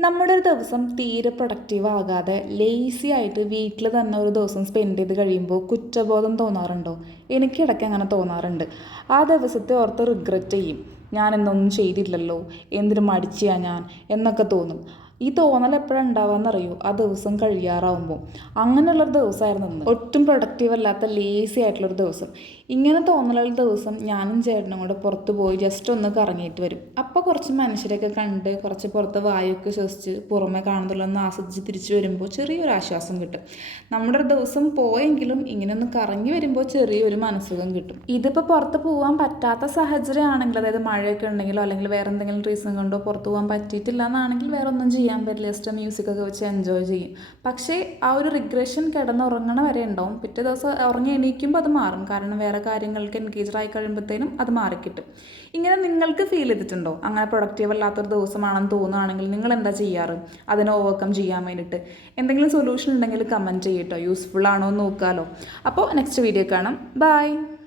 നമ്മുടെ ഒരു ദിവസം തീരെ പ്രൊഡക്റ്റീവ് ആകാതെ ലേസി ആയിട്ട് വീട്ടിൽ തന്നെ ഒരു ദിവസം സ്പെൻഡ് ചെയ്ത് കഴിയുമ്പോൾ കുറ്റബോധം തോന്നാറുണ്ടോ? എനിക്കിടയ്ക്ക് അങ്ങനെ തോന്നാറുണ്ട്. ആ ദിവസത്തെ ഓർത്ത് റിഗ്രറ്റ് ചെയ്യും. ഞാൻ എന്നൊന്നും ചെയ്തില്ലല്ലോ, എന്തിനു മടിച്ചാ ഞാൻ എന്നൊക്കെ തോന്നും. ഈ തോന്നൽ എപ്പോഴാണ് ഉണ്ടാവാന്നറിയോ? ആ ദിവസം കഴിയാറാവുമ്പോൾ. അങ്ങനെയുള്ളൊരു ദിവസമായിരുന്നു ഇന്ന്. ഒട്ടും പ്രൊഡക്റ്റീവ് അല്ലാത്ത ലേസി ആയിട്ടുള്ളൊരു ദിവസം. ഇങ്ങനെ തോന്നലുള്ള ദിവസം ഞാനും ചേട്ടനും കൂടെ പുറത്ത് പോയി ജസ്റ്റ് ഒന്ന് കറങ്ങിയിട്ട് വരും. അപ്പോൾ കുറച്ച് മനുഷ്യരെയൊക്കെ കണ്ട് കുറച്ച് പുറത്ത് വായുവൊക്കെ ശ്വസിച്ച് പുറമെ കാണുന്നുള്ളൊന്ന് ആസ്വദിച്ച് തിരിച്ചു വരുമ്പോൾ ചെറിയൊരു ആശ്വാസം കിട്ടും. നമ്മുടെ ഒരു ദിവസം പോയെങ്കിലും ഇങ്ങനെ ഒന്ന് കറങ്ങി വരുമ്പോൾ ചെറിയൊരു മനസ്സുഖം കിട്ടും. ഇതിപ്പോൾ പുറത്ത് പോകാൻ പറ്റാത്ത സാഹചര്യമാണെങ്കിൽ, അതായത് മഴയൊക്കെ ഉണ്ടെങ്കിലോ അല്ലെങ്കിൽ വേറെ എന്തെങ്കിലും റീസൺ കൊണ്ടോ പുറത്ത് പോകാൻ പറ്റിയിട്ടില്ല എന്നാണെങ്കിൽ വേറെ ഒന്നും ചെയ്യാൻ പറ്റില്ല, ജസ്റ്റ് മ്യൂസിക്കൊക്കെ വെച്ച് എൻജോയ് ചെയ്യും. പക്ഷേ ആ ഒരു റിഗ്രഷൻ കിടന്നുറങ്ങണ വരെ ഉണ്ടാവും. പിറ്റേ ദിവസം ഉറങ്ങി എണീക്കുമ്പോൾ അത് മാറും. കാരണം വേറെ കാര്യങ്ങൾക്ക് എൻഗേജ്ഡായി കഴിയുമ്പോഴത്തേനും അത് മാറിക്കിട്ടും. ഇങ്ങനെ നിങ്ങൾക്ക് ഫീൽ ചെയ്തിട്ടുണ്ടോ? അങ്ങനെ പ്രൊഡക്റ്റീവ് അല്ലാത്തൊരു ദിവസമാണെന്ന് തോന്നുകയാണെങ്കിൽ നിങ്ങൾ എന്താ ചെയ്യാറ് അതിനെ ഓവർകം ചെയ്യാൻ വേണ്ടിയിട്ട്? എന്തെങ്കിലും സൊല്യൂഷൻ ഉണ്ടെങ്കിൽ കമൻറ്റ് ചെയ്യട്ടോ. യൂസ്ഫുൾ ആണോ എന്ന് നോക്കാമല്ലോ. അപ്പോൾ നെക്സ്റ്റ് വീഡിയോ കാണാം. ബൈ.